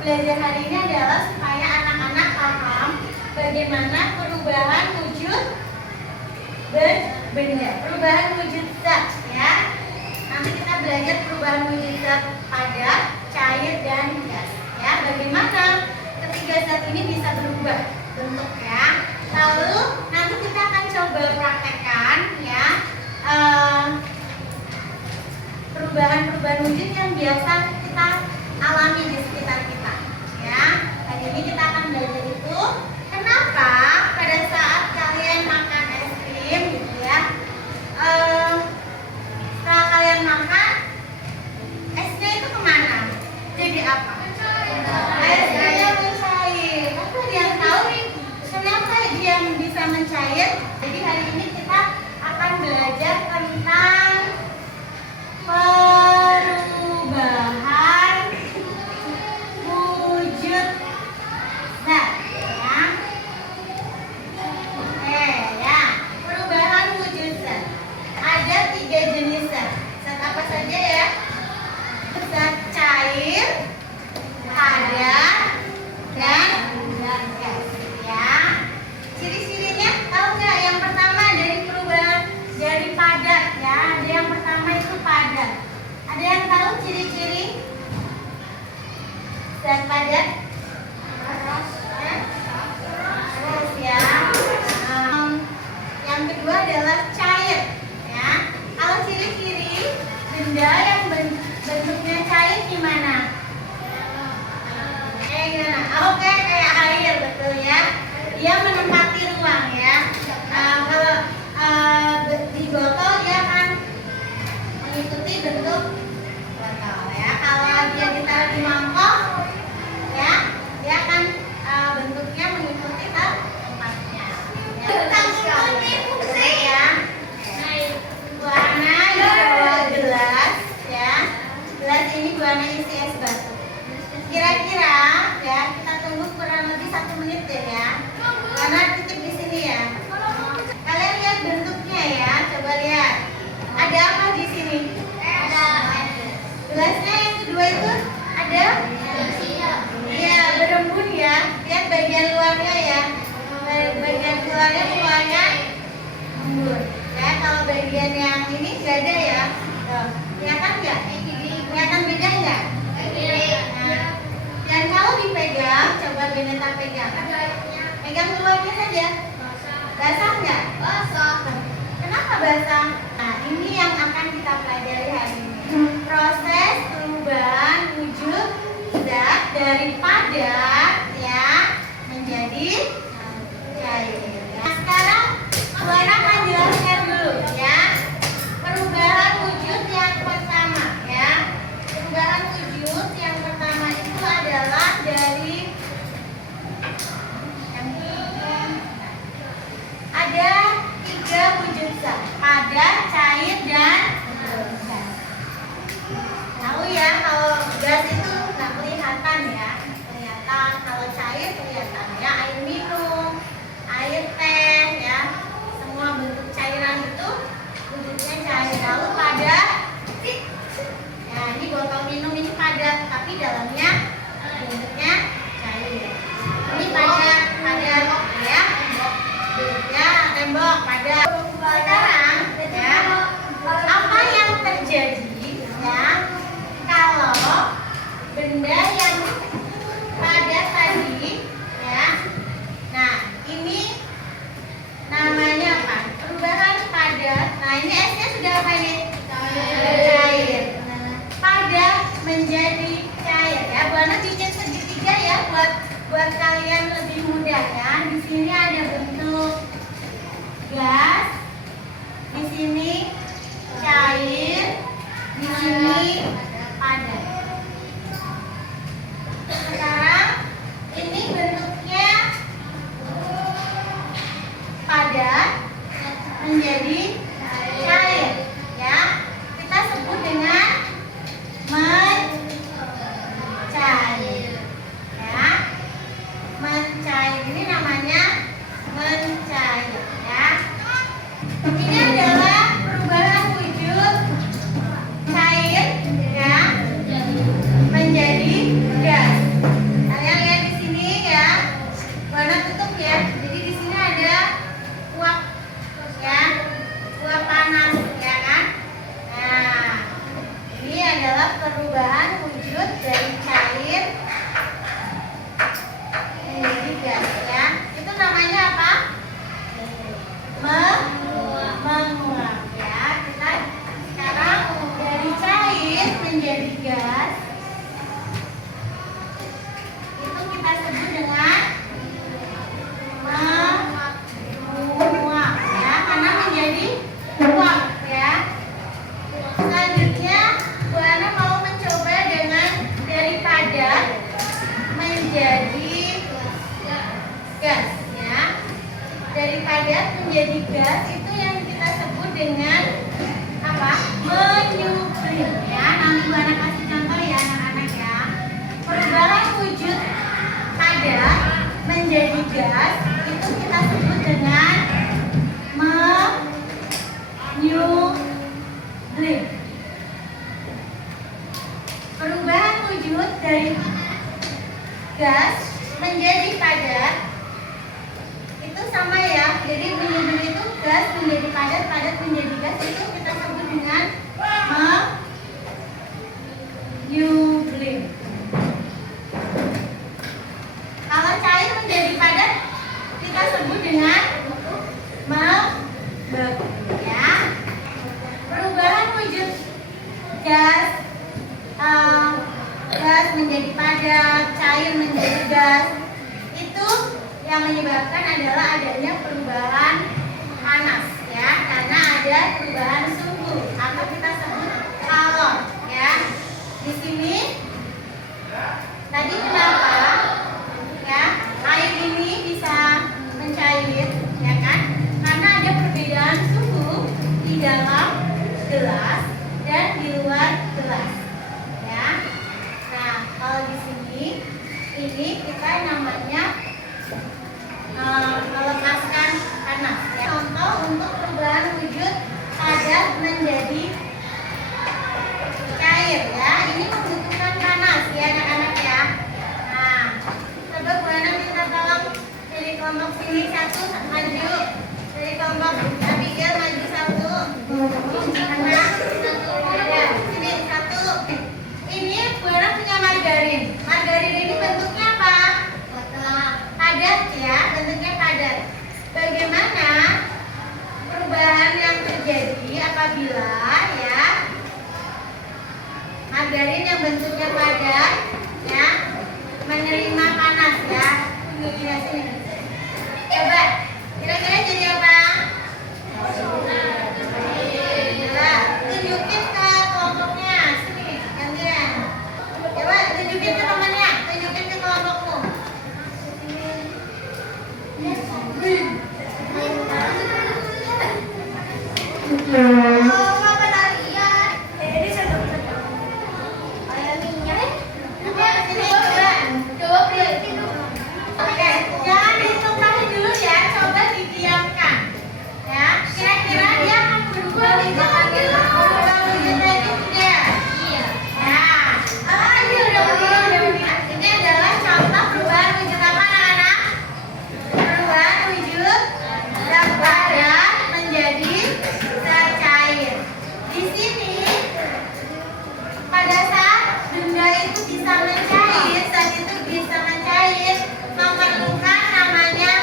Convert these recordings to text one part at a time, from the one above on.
belajar hari ini adalah supaya anak-anak paham bagaimana perubahan wujud benda, perubahan wujud zat ya. Nanti kita belajar perubahan wujud zat padat, cair, dan gas ya. Bagaimana ketiga zat ini bisa berubah bentuknya. Lalu nanti kita akan coba praktekkan ya perubahan-perubahan wujud yang biasa kita alami di sekitar kita ya. Hari ini kita akan belajar itu kenapa pada saat kalian makan es krim gitu ya, setelah kalian makan esnya itu kemana? Jadi apa? Esnya mencair. Tapi ada yang tahu nih kenapa dia bisa mencair? Jadi hari ini kita akan belajar tentang perubahan wujud zat ya. Ya, perubahan wujud zat. Ada 3 jenis zat. Zat apa saja ya? Zat cair, padat, dan gas ya. Ciri-cirinya tahu nggak? Yang pertama dari perubahan dari padat ya. Ada yang pertama itu padat. Ada yang tahu ciri-ciri zat padat? Terus ya. Yang kedua adalah cair ya. Kalau ciri-ciri benda yang bentuknya cair gimana? Gimana? Oke, kayak air, betul ya. Dia menempati ruang ya. Kalau di botol dia akan mengikuti bentuk botol ya. Kalau dia ditaruh di mangkok ya, dia akan bentuknya mengikuti tempatnya. Ya. Warna di bawah gelas ya. Gelas ini warna isi es batu. Kira-kira ya, kita tunggu kurang lebih 1 menit deh ya. Karena titip di sini ya. Kalian lihat bentuknya ya, coba lihat. Ada apa di sini? Ada gelasnya yang kedua itu ada? Iya, berembun ya. Lihat bagian luarnya ya. Bagian luarnya warna embun. Ya, kalau bagian yang ini nggak ada ya. Kelihatan nggak? Kelihatan beda nggak? Nah, dan kalau dipegang, coba Beneta pegang. Pegang luarnya saja. Basah nggak? Basah. Kenapa basah? Nah, ini yang akan kita pelajari hari ini. Proses perubahan wujud zat dari padat ya menjadi cair. Nah, sekarang Buana akan jelaskan dulu ya perubahan wujud yang pertama ya. Perubahan wujud yang pertama itu adalah dari ada 3 wujud zat, padat, cair, dan gas. Tahu ya, kalau gas itu nggak kelihatan ya, kelihatan. Kalau cair kelihatan ya, air minum, air teh ya, semua bentuk cairan itu wujudnya cair. Lalu padat, ya ini botol minum ini padat, tapi dalamnya bentuknya cair. Ini padat ya. Ya, tembok padat. Sekarang ya, apa yang terjadi ya kalau benda yang padat tadi ya. Nah, ini namanya apa? Perubahan padat. Nah, ini esnya sudah apa ini? Cair. Padat menjadi cair ya. Buana bikin segitiga ya buat kalian lebih mudah ya. Di sini ada bentuk gas, di sini cair, di sini padat. Sekarang ini bentuknya padat menjadi cair ya. Kita sebut dengan mencair ya. Mencair ini namanya mencair ya. Ini adalah perubahan wujud cair ya menjadi gas. gas itu yang kita sebut dengan apa? Menyublim ya. Nanti Bu Ana kasih contoh ya anak-anak ya. Perubahan wujud padat menjadi gas itu kita sebut dengan menyublim. Perubahan wujud dari gas menjadi padat itu sama ya. Jadi menyublim itu gas menjadi padat, padat menjadi gas, itu kita sebut dengan menyublim. Kalau cair menjadi padat kita sebut dengan membeku ya. Perubahan wujud gas gas menjadi padat, cair menjadi gas, itu yang menyebabkan adalah adanya perubahan panas ya, karena ada perubahan suhu atau kita sebut kalor ya. Di sini tadi kenapa ya air ini bisa mencair ya kan? Karena ada perbedaan suhu di dalam gelas dan di luar gelas ya. Nah, kalau di sini ini kita namanya melepaskan panas ya. Contoh untuk perubahan wujud padat menjadi cair ya. Ini membutuhkan panas ya anak-anak ya. Nah, coba Bu Ana minta tolong dari kelompok sini satu maju, dari kelompok Abigail maju satu. Karena ya, sini satu. Ini Bu Ana punya margarin. Margarin ini bentuknya apa? Padat ya, bentuknya padat. Bagaimana perubahan yang terjadi apabila ya margarin yang bentuknya padat ya menerima panas ya. Ini sini. Coba kira-kira jadi apa? Coba tunjukin ke kelompoknya. Sini, gantian. Coba tunjukin ke temannya, tunjukin ke kelompokmu. Jangan ditumpahin dulu ya, coba didiamkan. Ya, kira-kira dia akan berubah berubah wujud lagi tidak? Iya. Ya, ini udah begini. Ini adalah contoh perubahan wujud apa anak-anak? Perubahan wujud dari padat menjadi cair. Di sini pada saat benda itu bisa mencair, saat itu bisa mencair, memerlukan namanya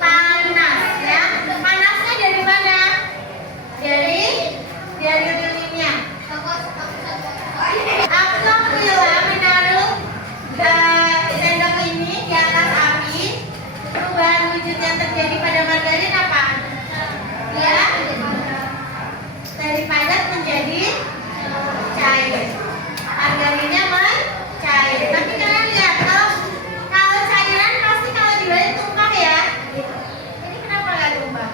panas ya. Panasnya dari mana? Dari lilinnya. Apabila menaruh sendok ini di atas api, perubahan wujud yang terjadi pada margarin apa? Ya, dari padat menjadi cair. Margarinnya mencair. Tapi kalian lihat kalau cairan pasti kalau dibalik tumpah ya. Ini kenapa nggak tumpah?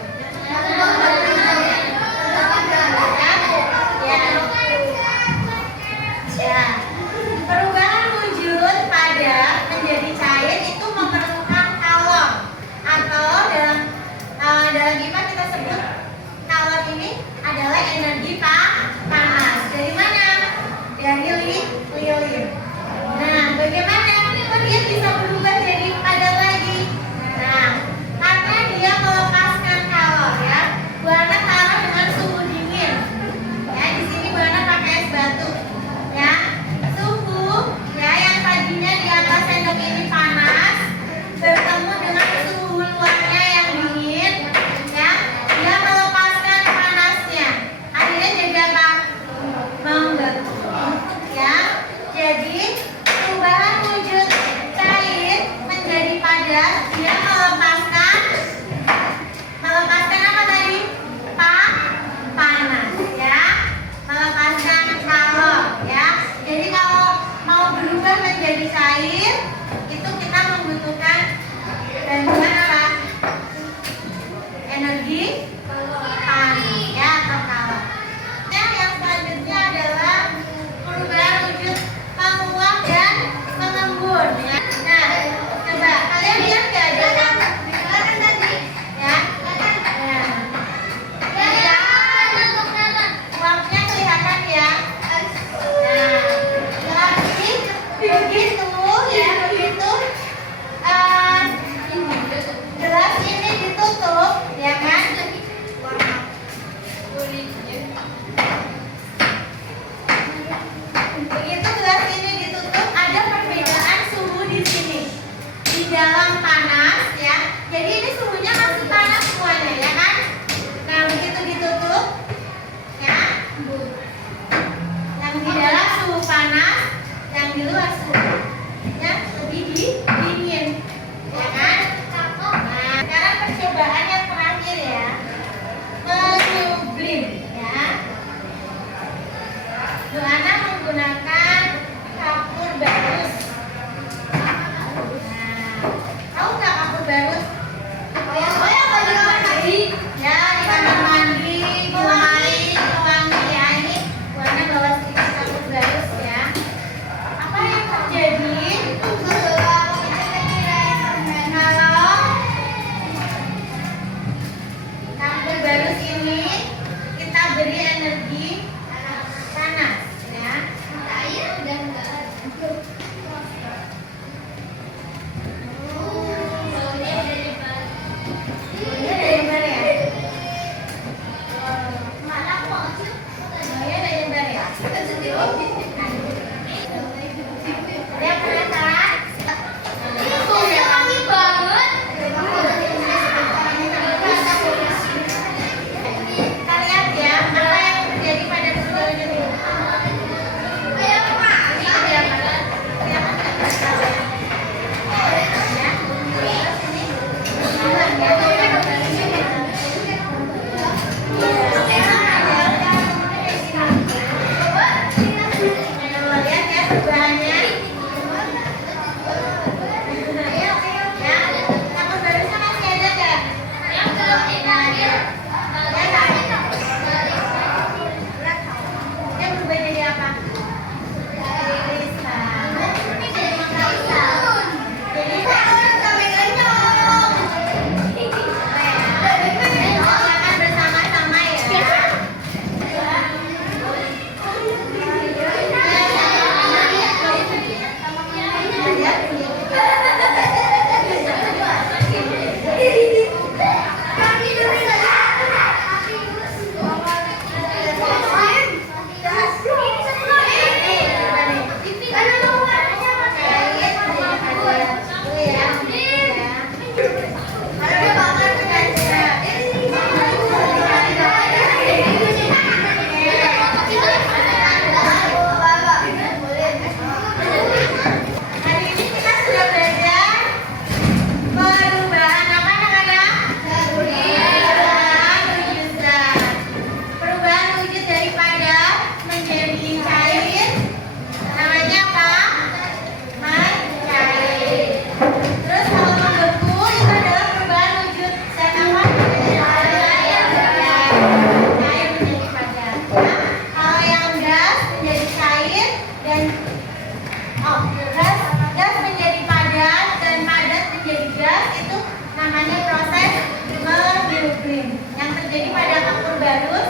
Ya. Perubahan wujud padat menjadi cair itu memerlukan kalor atau dalam IPA kita sebut kalor ini adalah energi panas. Dari mana? Dari lilin. Nah, bagaimana? Kok dia bisa berubah jadi padat lagi? Nah, karena dia melepaskan kalor ya. Bu Ana taruh dengan suhu dingin. Ya, di sini Bu Ana pakai es batu. Ya, suhu ya yang tadinya di atas sendok ini panas bertemu dengan suhu luarnya yang dingin. Ya, dia melepaskan panasnya. Akhirnya jadi apa? Membeku. Ya, jadi perubahan wujud baru